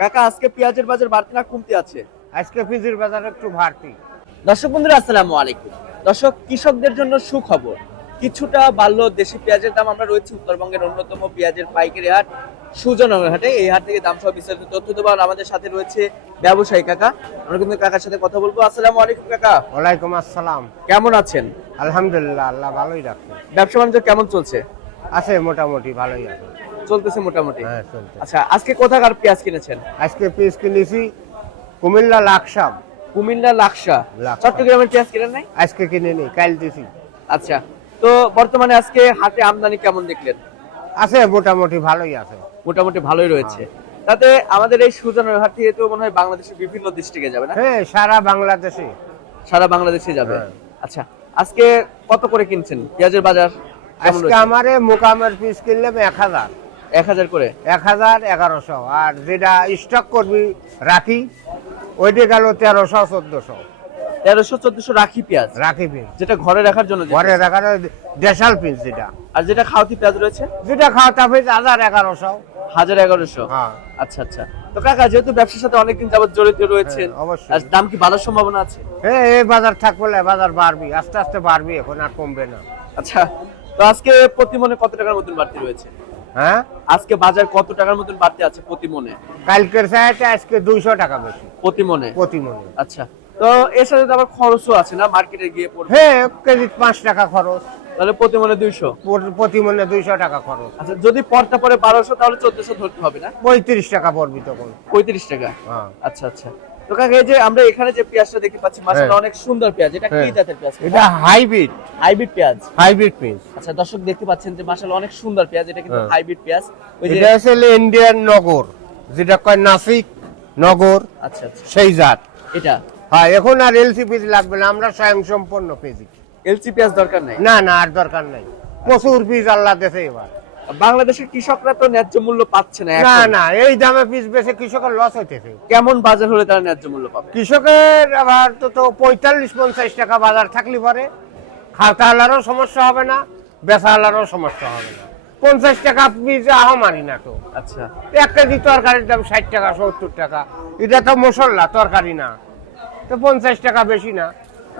কাকা আজকে পেঁয়াজের বাজার বাড়তি না কমতি আছে? আজকে পিজির বাজার একটু বাড়তি। দর্শক বন্ধুরা আসসালামু আলাইকুম। দর্শক, কৃষকদের জন্য সুখবর, কিছুটা বাড়লো দেশি পেঁয়াজের দাম। আমরা রয়েছি উত্তরবঙ্গের অন্যতম পেঁয়াজের পাইকারি হাট সুজনগর হাটে। এই হাট থেকে দাম সহ বিস্তারিত তথ্য দেবো। আর আমাদের সাথে রয়েছে ব্যবসায়ী কাকা, আমরা কিন্তু কাকার সাথে কথা বলবো। আসসালামু আলাইকুম কাকা, ওয়ালাইকুম আসসালাম। কেমন আছেন? আলহামদুলিল্লাহ, আল্লাহ ভালোই রাখে। ব্যবসা বাণিজ্য কেমন চলছে? আছে মোটামুটি ভালোই আছে। চলতেছে মোটামুটি। হ্যাঁ চলছে। আচ্ছা, আজকে কোথাকার পেঁয়াজ কিনেছেন? আজকে পিস কিনেছি কুমিল্লা লাকসাম। কুমিল্লা লাকসা। লাকসা। চট্টগ্রামের পেঁয়াজ কিনেন নাই? আজকে কিনে নি, কাল দিছি। আচ্ছা, তো বর্তমানে আজকে হাটে আমদানি কেমন দেখলেন? আছে মোটামুটি ভালোই আছে। মোটামুটি ভালোই রয়েছে। তাতে আমাদের এই সুজনের হাট থেকে তো মনে হয় বাংলাদেশের বিভিন্ন ডিস্ট্রিক্টে যাবে না? হ্যাঁ, সারা বাংলাদেশে। সারা বাংলাদেশে যাবে। হ্যাঁ। আচ্ছা, আজকে কত করে কিনছেন পেঁয়াজের বাজার? আজকে আমারে মোকামের পিস কিনলাম 1000। 1000 করে? 1000 1100। আর যেটা স্টক করবি রাখি ওইটা গেল 1300 1400। 1300 1400 রাখি পেঁয়াজ, রাখি পিস যেটা ঘরে রাখার জন্য যেটা। ঘরে রাখার দেশাল পিস যেটা। আর যেটা খাওয়াতি পেঁয়াজ রয়েছে যেটা খাওয়াটা পিস 1000 1100। 1100। হ্যাঁ আচ্ছা আচ্ছা। তো কাকা, যেহেতু ব্যবসার সাথে অনেকদিন যাবত জড়িত রয়েছেন, হ্যাঁ, অবশ্যই। আর দাম কি বাড়ার সম্ভাবনা আছে? হ্যাঁ, এই বাজার থাকবে না, বাজার বাড়বি, আস্তে আস্তে বাড়বি, এখন আর কমবে না। আচ্ছা, তো আজকে প্রতি মনে কত টাকার মতন বাড়তি রয়েছে? হ্যাঁ, আজকে বাজার কত টাকার মতন বাড়তি আছে প্রতি মনে? কালকের চাইতে আজকে 200 টাকা বেশি প্রতি মনে? প্রতি মনে। আচ্ছা, তো এর সাথে তো আবার খরচও আছে না, মার্কেটে গিয়ে পড়বে? হ্যাঁ, কেজি 5 টাকা খরচ, তাহলে প্রতি মনে 200। প্রতি মনে 200 টাকা খরচ। আচ্ছা, যদি পড়তে পরে 1200 তাহলে 1400 ধরতে হবে না? 35 টাকা পড়বি তখন। 35 টাকা। হ্যাঁ, আচ্ছা আচ্ছা। তো কাকা, এই যে আমরা এখানে যে পেঁয়াজটা দেখতে পাচ্ছি মাশাআল্লাহ অনেক সুন্দর পেঁয়াজ, এটা কি হ্যাঁ। জাতের পেঁয়াজ? এটা হাইব্রিড। হাইব্রিড পেঁয়াজ। Hybrid piece. আচ্ছা, দর্শক দেখতে পাচ্ছেন যে মাশাআল্লাহ অনেক সুন্দর পেঁয়াজ, এটা কিন্তু হ্যাঁ। হাইব্রিড পেঁয়াজ। ওই যে এটা আসলে ইন্ডিয়ান নগর, যেটা কয় নাসিক নগর, আচ্ছা আচ্ছা, সেই জাত। এটা হ্যাঁ, এখন আর এলসি পিস লাগবে না, আমরা স্বয়ংসম্পন্ন পেয়েছি। এলসি পেঁয়াজ দরকার নাই? না না, আর দরকার নাই, প্রচুর পিস আল্লাহ দেশে এবার। বাংলাদেশের কৃষকরা তো ন্যায্য মূল্য পাচ্ছে না না এখন। না, এই দামে পিস বেশি কৃষকের লস হইতেছে। কেমন বাজার হলে তারা ন্যায্য মূল্য পাবে? কৃষকের আবার তো 45-50 টাকা বাজার থাকলে পরে খাতাওয়ালারও সমস্যা হবে না, বেচাওয়ালারও সমস্যা হবে না। 50 টাকা পিস আহামারি না তো। আচ্ছা, 1 কেজি তরকারির দাম 60 টাকা 70 টাকা, এটা তো মশলা তরকারি না, তো 50 টাকা বেশি না।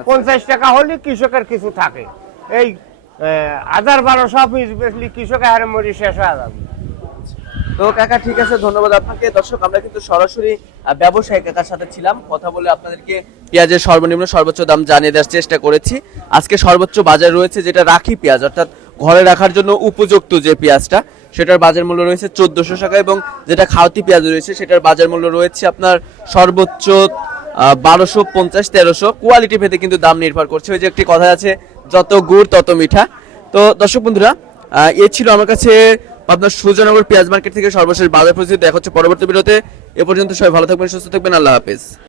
50 টাকা হলে কৃষকের কিছু থাকে। এই 1000-1200 পিস বেশলি কৃষকের হারে মরি শেষ হয়ে যাবে। তো কাকা ঠিক আছে, ধন্যবাদ আপনাকে। দর্শক, আমরা কিন্তু সরাসরি ব্যবসায়ী কাকার সাথে ছিলাম, কথা বলে আপনাদেরকে পেঁয়াজের সর্বনিম্ন সর্বোচ্চ দাম জানিয়ে দেওয়ার চেষ্টা করেছি। আজকে সর্বোচ্চ বাজার রয়েছে যেটা রাখি পেঁয়াজ, অর্থাৎ ঘরে রাখার জন্য উপযুক্ত যে পেঁয়াজটা, সেটার বাজার মূল্য রয়েছে 1400 টাকা, এবং যেটা খাওয়াতি পেঁয়াজ রয়েছে সেটার বাজার মূল্য রয়েছে আপনার সর্বোচ্চ 1250 1300। কোয়ালিটি ভেদে কিন্তু দাম নির্ভর করছে। ওই যে একটি কথা আছে, যত গুড় তত মিঠা। তো দর্শক বন্ধুরা, এ ছিল আমার কাছে আপনার সুজনগর পেঁয়াজ মার্কেট থেকে সর্বশেষ বাজার পরিস্থিতি। দেখা হচ্ছে পরবর্তী ভিডিওতে। এ পর্যন্ত সবাই ভালো থাকবেন, সুস্থ থাকবেন, আল্লাহ হাফেজ।